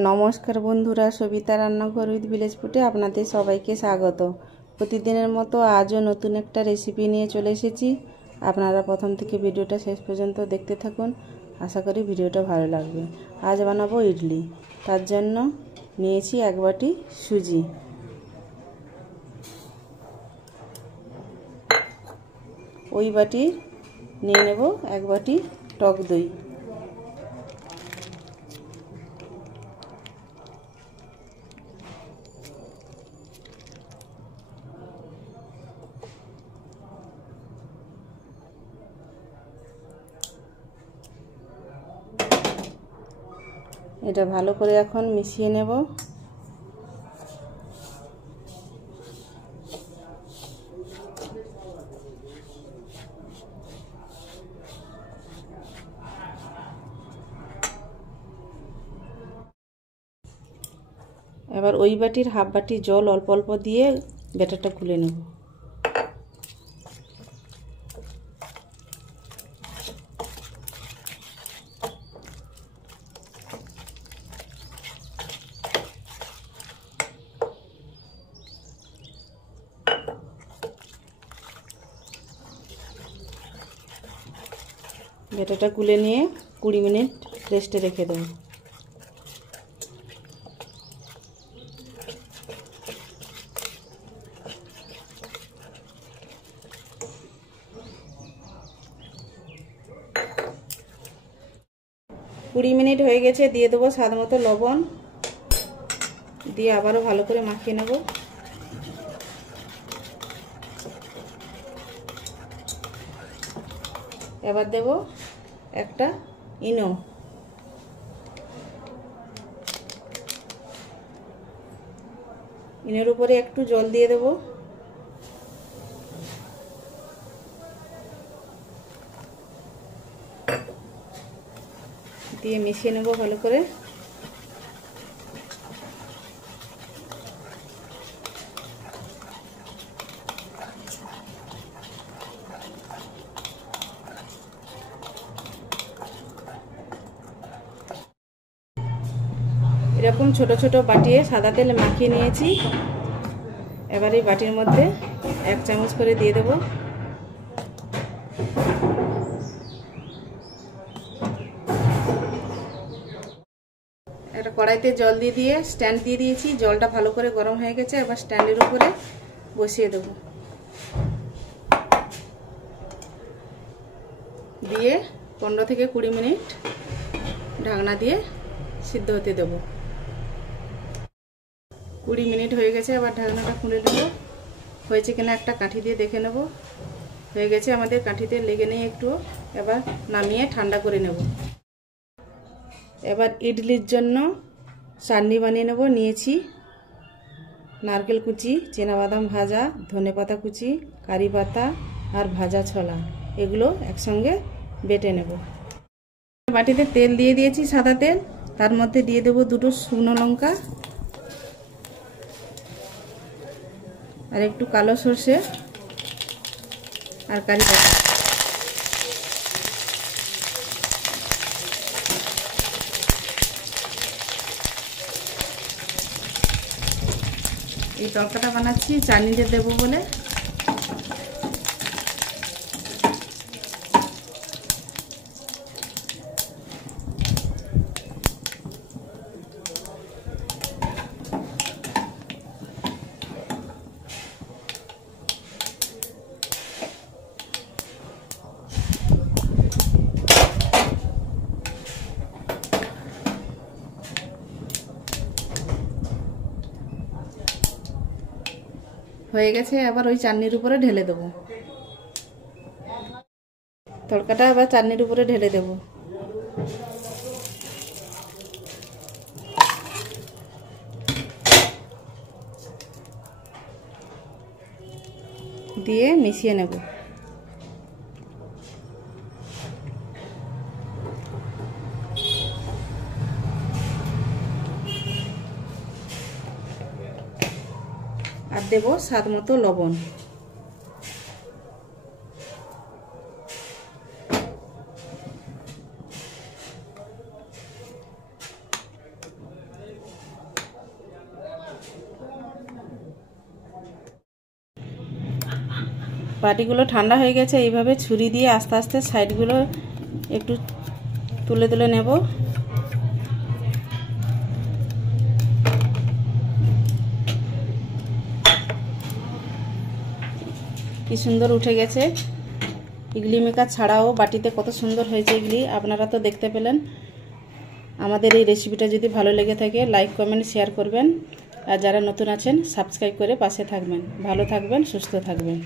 নমস্কার বন্ধুরা, সবিতা রান্নাঘর উইথ ভিলেজ ফুডে আপনাদের সবাইকে স্বাগত। প্রতিদিনের মতো আজও নতুন একটা রেসিপি নিয়ে চলে এসেছি। আপনারা প্রথম থেকে ভিডিওটা শেষ পর্যন্ত দেখতে থাকুন, আশা করি ভিডিওটা ভালো লাগবে। আজ বানাবো ইডলি। তার জন্য নিয়েছি এক বাটি সুজি, ওই বাটি নিয়ে নেব এক বাটি টক দই, এটা ভালো করে এখন মিশিয়ে নেব। এবার ওই বাটির হাফ বাটি জল অল্প অল্প দিয়ে ব্যাটারটা গুলে নেব। ব্যাটারটা গুলে নিয়ে 20 মিনিট রেস্টে রেখে দেব। কুড়ি মিনিট হয়ে গেছে, দিয়ে দেবো স্বাদ মতো লবণ, দিয়ে আবারও ভালো করে মাখিয়ে নেব। এবার দেব একটা ইনো, ইনোর উপরে একটু জল দিয়ে দেব। দিয়ে মিশিয়ে নেব ভালো করে। এরকম ছোট ছোট বাটিয়ে সাদা তেল মাখিয়ে নিয়েছি। এবার এই বাটির মধ্যে 1 চামচ করে দিয়ে দেব। একটা কড়াইতে জল দিয়ে স্ট্যান্ড দিয়ে দিয়েছি। জলটা ভালো করে গরম হয়ে গেছে, এবার স্ট্যান্ডের উপরে বসিয়ে দেব। দিয়ে 15 থেকে 20 মিনিট ঢাকনা দিয়ে সিদ্ধ হতে দেব। 20 মিনিট হয়ে গেছে, আবার ঢাকনাটা খুলে দেব। হয়েছে কিনা একটা কাঠি দিয়ে দেখে নেব। হয়ে গেছে, আমাদের কাঠিতে লেগে নেই একটু। এবার নামিয়ে ঠান্ডা করে নেব। এবার ইডলির জন্য চাটনি বানিয়ে নেব। নিয়েছি নারকেল কুচি, চীনাবাদাম ভাজা, ধনেপাতা কুচি, কারি পাতা আর ভাজা ছোলা, এগুলো একসঙ্গে বেটে নেব। বাটিতে তেল দিয়ে দিয়েছি, সাদা তেল। তার মধ্যে দিয়ে দেব 2টো শুকনো লঙ্কা আর একটু কালো সর্ষে আর কারি পাতা। এই তরকাটা বানাচ্ছি চাটনিতে দেবো বলে। হয়ে গেছে, আবার ওই চাটনির উপরে ঢেলে দেবো। তড়কাটা আবার চাটনির উপরে ঢেলে দেব। দিয়ে মিশিয়ে নেব। আর দেব স্বাদ মতো লবণ। বাটিগুলো ঠান্ডা হয়ে গেছে। এইভাবে ছুরি দিয়ে আস্তে আস্তে সাইডগুলো একটু তুলে তুলে নেব। কি সুন্দর উঠে গেছে। ইডলি মেকার ছাড়াও বাটিতে কত সুন্দর হয়েছে ইডলি, আপনারা তো দেখতে পেলেন। আমাদের এই রেসিপিটা যদি ভালো লেগে থাকে লাইক কমেন্ট শেয়ার করবেন, আর যারা নতুন আছেন সাবস্ক্রাইব করে পাশে থাকবেন। ভালো থাকবেন, সুস্থ থাকবেন।